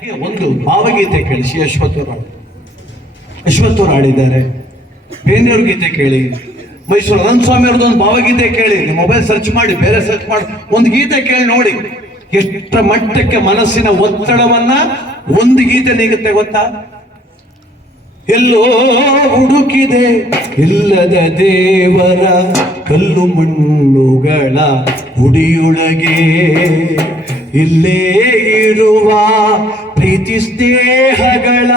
ಹಾಗೆ ಒಂದು ಭಾವಗೀತೆ ಕೇಳಿ, ಶ್ರೀ ಅಶ್ವತ್ಥವ್ರು ಹಾಡಿದ್ದಾರೆ. ಬೇನೆಯವ್ರ ಗೀತೆ ಕೇಳಿ, ಮೈಸೂರು ಅನಂತ ಸ್ವಾಮಿ ಅವ್ರದ್ದು ಒಂದು ಭಾವಗೀತೆ ಕೇಳಿ, ಮೊಬೈಲ್ ಸರ್ಚ್ ಮಾಡಿ, ಬೇರೆ ಸರ್ಚ್ ಮಾಡಿ, ಒಂದು ಗೀತೆ ಕೇಳಿ ನೋಡಿ ಎಷ್ಟರ ಮಟ್ಟಕ್ಕೆ ಮನಸ್ಸಿನ ಒತ್ತಡವನ್ನ ಒಂದು ಗೀತೆ ನೀಗುತ್ತೆ ಗೊತ್ತಾ? ಎಲ್ಲೋ ಹುಡುಕಿದೆ ಇಲ್ಲದ ದೇವರ ಕಲ್ಲು ಮಣ್ಣುಗಳ ಹುಡಿಯೊಳಗೆ, ಇಲ್ಲೇ ಇರುವ ಪ್ರೀತಿ ಸ್ನೇಹಗಳ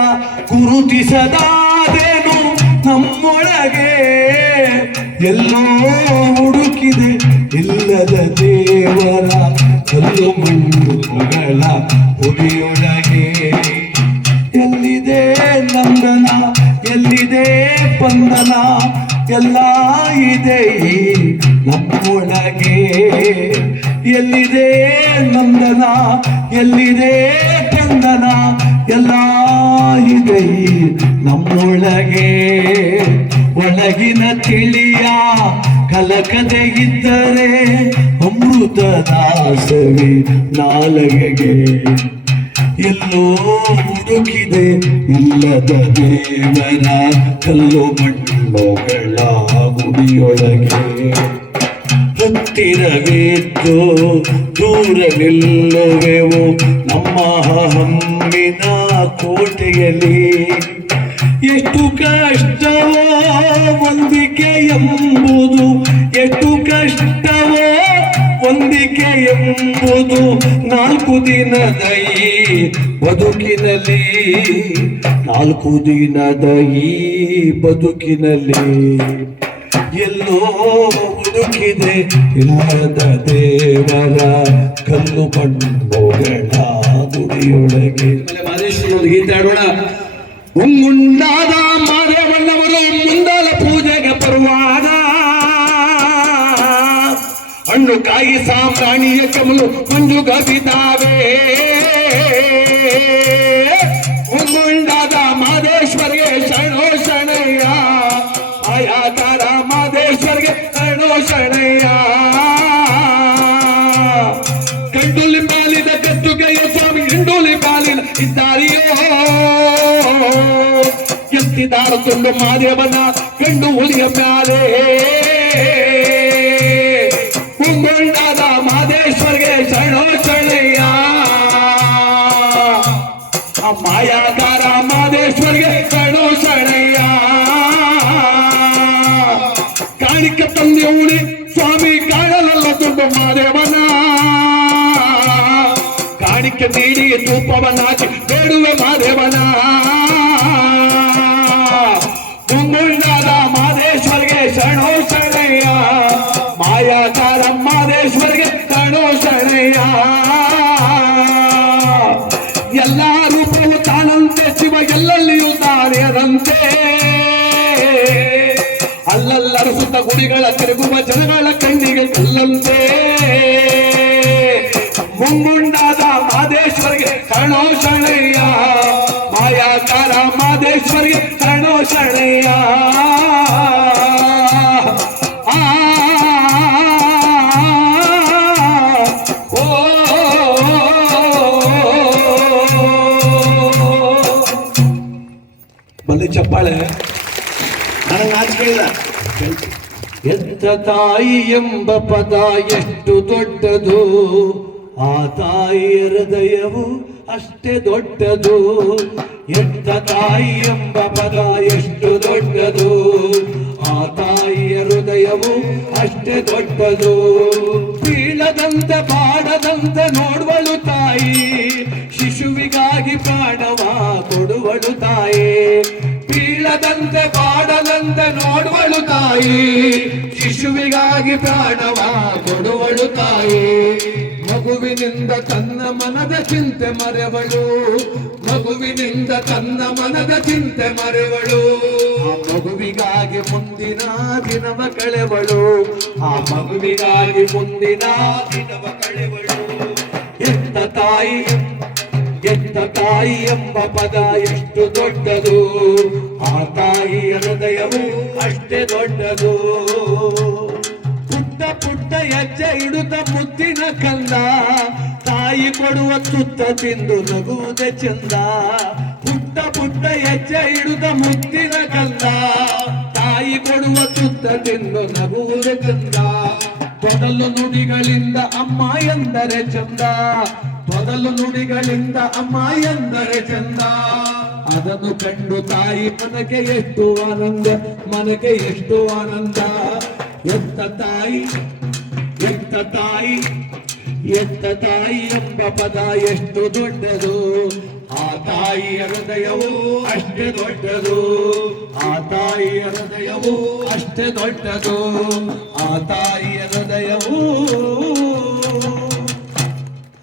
ಗುರುತಿಸದಾದೇನು ನಮ್ಮೊಳಗೆ. ಎಲ್ಲೋ ಹುಡುಕಿದೆ ಇಲ್ಲದ ದೇವರ ಕಲ್ಲು ಮಣ್ಣುಗಳ ಹುಡಿಯೊಳಗೆ, ಎಲ್ಲಿದೆ ನಂದನ ಎಲ್ಲಿದೆ ಬಂಧನ, ಎಲ್ಲ ಇದೆ ಈ ನಮ್ಮೊಳಗೆ. ಎಲ್ಲಿದೆ ನಂದನ ಎಲ್ಲಿದೆ ಬಂಧನ, ಎಲ್ಲ ಇದೆ ಈ ನಮ್ಮೊಳಗೆ. ಒಳಗಿನ ತಿಳಿಯ ಕಲಕದೆ ಇದ್ದರೆ ಅಮೃತದ ಸವಿ ನಾಲಗೆಗೆ. ಎಲ್ಲೋ ಹುಡುಕಿದೆ ಇಲ್ಲದ ದೇವರ ಕಲ್ಲು ಮಣ್ಣುಗಳ ಗುಡಿಯೊಳಗೆ. ಹತ್ತಿರವಿದ್ದು ದೂರ ನಿಲ್ಲುವೆವು ನಮ್ಮ ಹಮ್ಮಿನ ಕೋಟೆಯಲ್ಲಿ. ಎಷ್ಟು ಕಷ್ಟವೋ ಹೊಂದಿಕೆ ಎಂಬುದು, ಎಷ್ಟು ಕಷ್ಟವೋ ಹೊಂದಿಕೆ ಎಂಬುದು ನಾಲ್ಕು ದಿನದ ಈ ಬದುಕಿನಲ್ಲಿ, ನಾಲ್ಕು ದಿನದ ಈ ಬದುಕಿನಲ್ಲಿ. ಎಲ್ಲೋ ಹುಡುಕಿದೆ ಇಲ್ಲದ ದೇವರ ಕಲ್ಲು ಮಣ್ಣುಗಳ ಗುಡಿಯೊಳಗೆ. ಮಾದೇಶ್ವರ ಗೀತೆ ಆಡೋಣ. ಮುಂಗುಂಡಾದ ಮಾದೇವಣ್ಣವರು ಮುಂದಾಲ ಪೂಜೆಗೆ ಬರುವಾಗ, ಹಣ್ಣು ಕಾಯಿ ಸಾಂಬ್ರಾಣಿಯ ಕಮಲು ಮಂಜು ಗವಿತಾವೆ. ಮುಂಗುಂಡಾದ ಮಾದೇಶ್ವರಿಗೆ ಶರಣೋ ಶರಣಯ್ಯ, ಆಯಾಕಾರ ಮಾದೇಶ್ವರಿಗೆ ಶರಣೋ ಶರಣಯ್ಯ. ಕಂಡುಲಿ ಪಾಲಿದ ಕತ್ತುಗೆಯ ಸ್ವಾಮಿ ಹಿಂಡುಲಿ ಪಾಲಿನ ಇದ್ದಾರಿಯೋ, ಎತ್ತಿದಾರ ತುಂಡು ಮಾದೇವನ ಕಂಡು ಹುಲಿಯ ಮ್ಯಾಲೆ. ಮುಂಗೊಂಡಾದ ಮಾದೇಶ್ವರಿಗೆ ಶರಣೋ ಶರಣಯ್ಯ, ಮಾಯಾಕಾರ ಮಾದೇಶ್ವರಿಗೆ ಶರಣೋ ಶರಣಯ್ಯ. ಕಾಣಿಕೆ ತಂದೆ ಉಳಿ ಸ್ವಾಮಿ ಕಾಣಲಲ್ಲ ತುಂಡು ಮಾದೇವನ, ಕಾಣಿಕೆ ನೀಡಿ ಧೂಪವನ್ನಾಚಿ ಬೇಡುವೆ ಮಾದೇವನ. ಮುಂಗುಂಡಾದ ಮಾದೇಶ್ವರಿಗೆ ಶರಣೋ ಶರಣಯ್ಯ, ಮಾಯಾಕಾರ ಮಾದೇಶ್ವರಿಗೆ ಶರಣೋ ಶರಣಯ್ಯ. ಎಲ್ಲ ರೂಪವು ತಾನಂತೆ, ಶಿವ ಎಲ್ಲೆಲ್ಲಿಯೂ ತಾನೆಯದಂತೆ. ಅಲ್ಲಲ್ಲರಸುತ್ತ ಗುಡಿಗಳ ತಿರುಗುವ ಜನಗಳ ಕಣ್ಣಿಗೆ ಕಲ್ಲಂತೆ. ಮುಂಗುಂಡಾದ ಮಾದೇಶ್ವರಿಗೆ ಶರಣೋ ಶರಣಯ್ಯ, ಮಾಯಾಕಾರ ಮಾದೇಶ್ವರಿಗೆ ಶರಣೋ ಶರಣಯ್ಯ. ಬಲ್ಲಿ ಚಪ್ಪಾಳೆ ನನಗೆ ನಾಚಿಕೆ ಇಲ್ಲ. ಎತ್ತ ತಾಯಿ ಎಂಬ ಪದ ಎಷ್ಟು ದೊಡ್ಡದು, ಆ ತಾಯಿಯ ಹೃದಯವು ಅಷ್ಟೇ ದೊಡ್ಡದು. ಎತ್ತ ತಾಯಿ ಎಂಬ ಪದ ಎಷ್ಟು ದೊಡ್ಡದು, ಆ ತಾಯಿಯ ಹೃದಯವು ಅಷ್ಟೇ ದೊಡ್ಡದು. ಬೀಳದಂತೆ ಬಾಡದಂತೆ ನೋಡುವಳು ತಾಯಿ, ಶಿಶುವಿಗಾಗಿ ಪ್ರಾಣವ ಕೊಡುವಳು ತಾಯಿ. ಬೀಳದಂತೆ ಬಾಡದಂತೆ ನೋಡುವಳು ತಾಯಿ, ಶಿಶುವಿಗಾಗಿ ಪ್ರಾಣವ ಕೊಡುವಳು ತಾಯಿ. ಮಗುವಿನಿಂದ ತನ್ನ ಮನದ ಚಿಂತೆ ಮರೆವಳು, ಮಗುವಿನಿಂದ ತನ್ನ ಮನದ ಚಿಂತೆ ಮರೆವಳು. ಆ ಮಗುವಿಗಾಗಿ ಮುಂದಿನ ದಿನವ ಕಳೆವಳು, ಆ ಮಗುವಿಗಾಗಿ ಮುಂದಿನ ದಿನವ ಕಳೆವಳು. ಎತ್ತ ತಾಯಿ ಎತ್ತ ತಾಯಿ ಎಂಬ ಪದ ಎಷ್ಟು ದೊಡ್ಡದು, ಆ ತಾಯಿಯ ಹೃದಯವು ಅಷ್ಟೇ ದೊಡ್ಡದು. ಪುಟ್ಟ ಪುಟ್ಟ ಹೆಜ್ಜೆ ಇಡುತ್ತ ಮುದ್ದಿನ ಕಂದ ತಾಯಿ ತಾಯಿ ಕೊಡುವ ತುತ್ತ ತಿಂದು ನಗುವುದೇ ಚಂದ, ಪುಟ್ಟ ಪುಟ್ಟ ಹೆಜ್ಜೆ ಹಿಡಿದ ಮುತ್ತಿನ ಕಂದ. ತಾಯಿ ಕೊಡುವ ತುತ್ತ ತಿಂದು ನಗುವುದೇ ಚಂದ, ತೊದಲು ನುಡಿಗಳಿಂದ ಅಮ್ಮ ಎಂದರೆ ಚಂದ, ತೊದಲು ನುಡಿಗಳಿಂದ ಅಮ್ಮ ಎಂದರೆ ಚಂದ. ಅದನ್ನು ಕಂಡು ತಾಯಿ ಮನಕ್ಕೆ ಎಷ್ಟು ಆನಂದ, ಮನಕ್ಕೆ ಎಷ್ಟು ಆನಂದ. ಎತ್ತ ತಾಯಿ ಎತ್ತ ತಾಯಿ ಎತ್ತ ತಾಯಿ ಎಂಬ ಪದ ಎಷ್ಟು ದೊಡ್ಡದು, ಆ ತಾಯಿಯ ಹೃದಯವು ಅಷ್ಟೇ ದೊಡ್ಡದು, ಆ ತಾಯಿಯ ಹೃದಯವು ಅಷ್ಟೇ ದೊಡ್ಡದು, ಆ ತಾಯಿಯ ಹೃದಯವು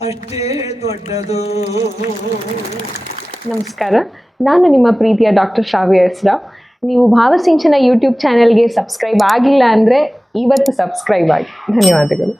ಅಷ್ಟೇ ದೊಡ್ಡದು. ನಮಸ್ಕಾರ, ನಾನು ನಿಮ್ಮ ಪ್ರೀತಿಯ ಡಾಕ್ಟರ್ ಶ್ರಾವ್ಯ ಎಸ್ ರಾವ್. ನೀವು ಭಾವಸಿಂಚನ ಯೂಟ್ಯೂಬ್ ಚಾನೆಲ್ಗೆ ಸಬ್ಸ್ಕ್ರೈಬ್ ಆಗಿಲ್ಲ ಅಂದರೆ ಇವತ್ತು ಸಬ್ಸ್ಕ್ರೈಬ್ ಆಗಿ. ಧನ್ಯವಾದಗಳು.